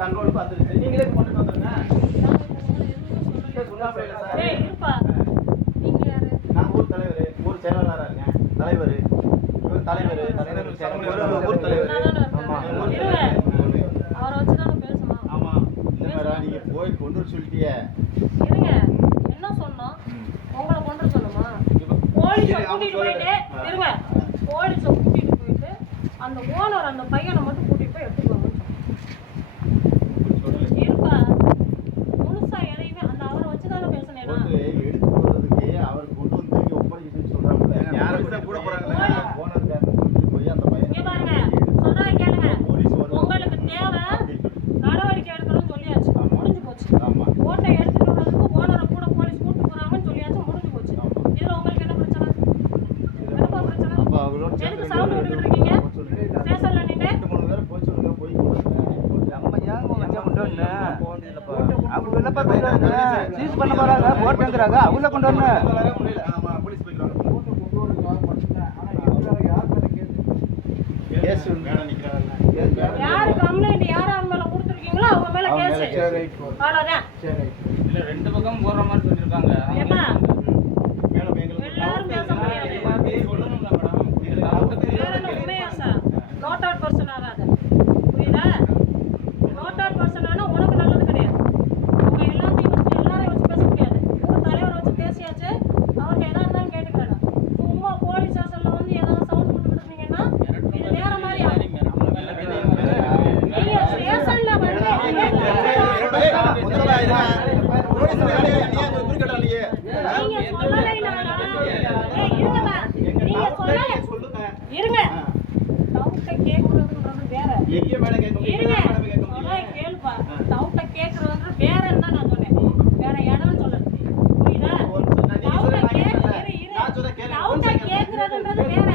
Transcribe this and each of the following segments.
கண்ட்ரோலுக்கு வந்துருச்சு. நீங்களே கொண்டு வந்துருங்க. நான் ஊர் தலைவர், ஊர் செயலாளராக இருக்கேன். தலைவர் ஊர் தலைவர். ஆமா, நீங்க போய் கொண்டு வர சொல்லிட்டியே. என்ன சொன்னோம்? உங்களை கொண்டு வர சொன்னோமா? போலீஸை கூட்டிட்டு போயிட்டு அந்த ஓனர் அந்த பையனை மட்டும் கூட்டிட்டு போய் எடுத்துக்கோங்க. யாரு கம்ப்ளைண்ட் யார் அவங்க மேல கொடுத்துருக்கீங்களோ அவங்க மேல கேஸ். அவ்வளவுதான். இல்ல ரெண்டு பக்கம் போற மாதிரி சொல்லிருக்காங்க. எல்லாரும் பேச முடியாது. நோட் அவுட் பர்சன் ஆகாது. புரியுதா? நோட் அவுட் பர்சன் ஆனா உனக்கு நல்லது கிடையாது. அவங்க எல்லாரையும் வச்சு பேச முடியாது. ஒரு தலைவரை வச்சு பேசியாச்சு. அவர்கிட்ட எதா இருந்தாலும் கேட்டுக்கலாம். சும்மா போலீஸ் ஸ்டேஷன்ல வந்து ஏதாவது சவுண்ட் விட்டு இருந்தீங்கன்னா இது வேற மாதிரி ஆகும். நீங்க ஸ்டேஷன்ல வந்து இருங்க. டவுட்ட கேக்குறதுன்றது வேற. கேளுப்பா. டவுட்ட கேக்குறதுன்றது வேறன்னு தான் நான் சொன்னேன். வேற இடம் சொல்லல. புரியுதா? டவுட்ட கேக்குறதுன்றது வேற.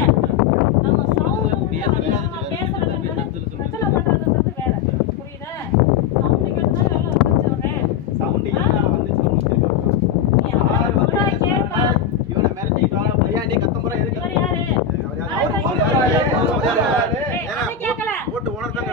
நம்ம சவுண்ட் உள்ள நம்ம பேசுறதுன்றது பிரச்சனை பண்றதுன்றது வேற. புரியுதா? சவுண்ட் கேட்டா எல்லாம் வந்துச்சோனே. சவுண்ட் இல்ல வந்து சொல்லுங்க. கேளுப்பா. இவனை மிரட்டிட்டு வா. பையா நீ கத்தம்பற எதுக்கு? இவர் யாரு? போட்டு உணர்ந்தாங்க.